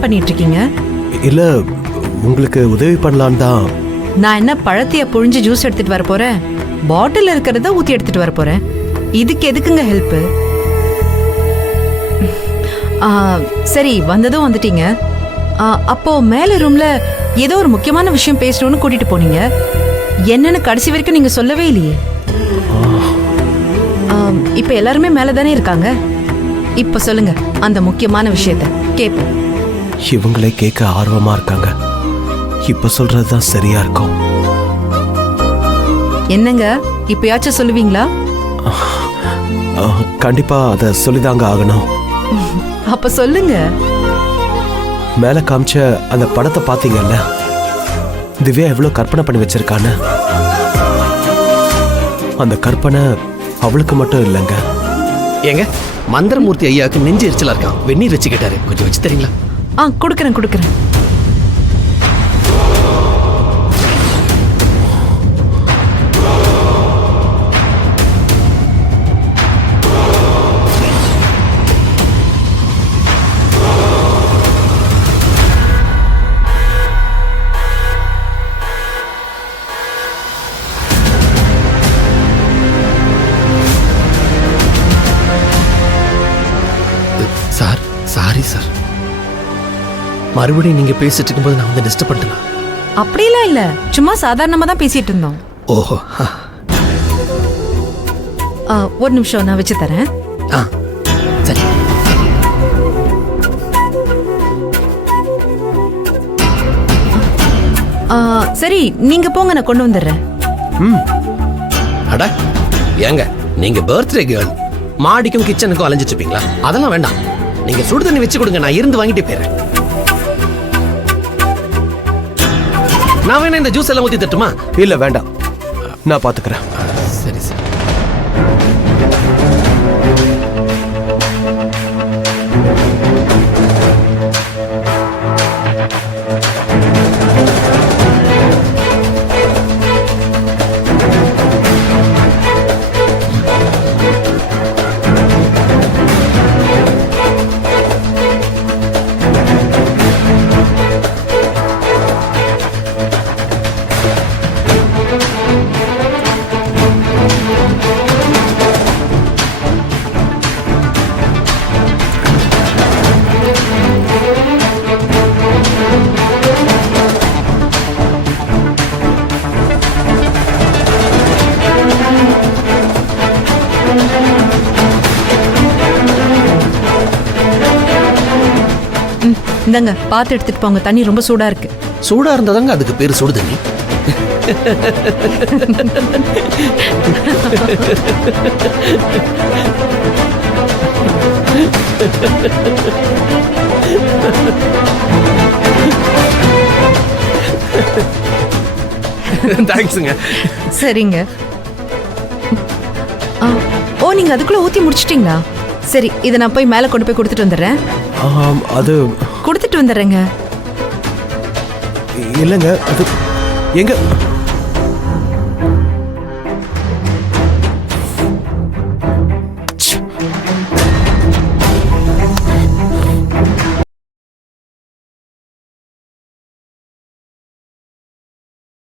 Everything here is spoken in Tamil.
என்னதான் பண்ணிட்டு இருக்கீங்க? இல்ல, உங்களுக்கு உதவி பண்ணலான்னு தான். நான் என்ன பழத்தைய புழிஞ்சு ஜூஸ் எடுத்துட்டு வர போறேன்? பாட்டில் இருக்கிறத ஊத்தி எடுத்துட்டு வர போறேன். இதுக்கு எதுக்குங்க ஹெல்ப்? சரி, வந்ததும் வந்துட்டீங்க. அப்போ மேல ரூம்ல ஏதோ ஒரு முக்கியமான விஷயம் பேசணும்னு கூட்டிட்டு போனீங்க. என்னன்னு கடைசி வரைக்கும் நீங்க சொல்லவே இல்லையே. இப்ப எல்லாருமே மேல தானே இருக்காங்க. இப்ப சொல்லுங்க அந்த முக்கியமான விஷயத்த கேட்போம். இவங்களே கேட்க ஆர்வமா இருக்காங்க. இப்ப சொல்றதுதான் சரியா இருக்கும். என்னங்க, இப்பயாச்சும் சொல்லுவீங்களா? கண்டிப்பா அத சொல்லிதாங்க ஆகணும். அப்ப சொல்லுங்க. மேல காமிச்ச அந்த படத்தை பாத்தீங்கல்ல, திவ்யா எவ்வளவு கற்பனை பண்ணி வச்சிருக்கான்னு. அந்த கற்பனை அவளுக்கு மட்டும் இல்லைங்க. ஏங்க, மந்திரமூர்த்தி ஐயாவுக்கு நெஞ்சு எரிச்சலா இருக்கான். வெந்நீர் வச்சுக்கிட்டாரு, கொஞ்சம் வச்சு தரீங்களா? கொடுக்குறேன். Sir, sorry sir. மறுபடியும் நீங்க பேசிட்டு இருக்கும்போது நான் வந்து டிஸ்டர்ப் பண்ணிட்டேன். அப்படிலாம் இல்ல, சும்மா சாதாரணமா தான் பேசிட்டு இருந்தோம். ஓஹோ. ஒரு நிமிஷம், நான் வச்சு தரேன். சரி. சரி, நீங்க போங்க, நான் கொண்டு வந்துடுறேன். அட ஏங்க, நீங்க பர்த்டே கேர்ள், மாடிக்கும் கிச்சனுக்கும் அலைஞ்சிட்டு இருப்பீங்களா? அதெல்லாம் வேண்டாம், நீங்க சுடு தண்ணி வச்சு கொடுங்க, நான் இருந்து வாங்கிட்டு போயிடுறேன். நான் வேணா இந்த ஜூஸ் எல்லாம் ஊத்தி தட்டுமா? இல்ல வேண்டாம், நான் பாத்துக்கிறேன். சரி சரி. இந்தங்க, பார்த்து எடுத்துட்டு போங்க, தண்ணி ரொம்ப சூடா இருக்கு. சூடா இருந்தாதாங்க அதுக்கு பேரு சுடு தண்ணி. தேங்க்ஸுங்க. சரிங்க. நீங்க அதுக்குள்ள ஊத்தி முடிச்சிட்டீங்களா? சரி, இதை நான் போய் மேல கொண்டு போய் கொடுத்துட்டு வந்துடுறேன். அது கொடுத்துட்டு வந்துடுறேங்க. இல்லைங்க, அது எங்க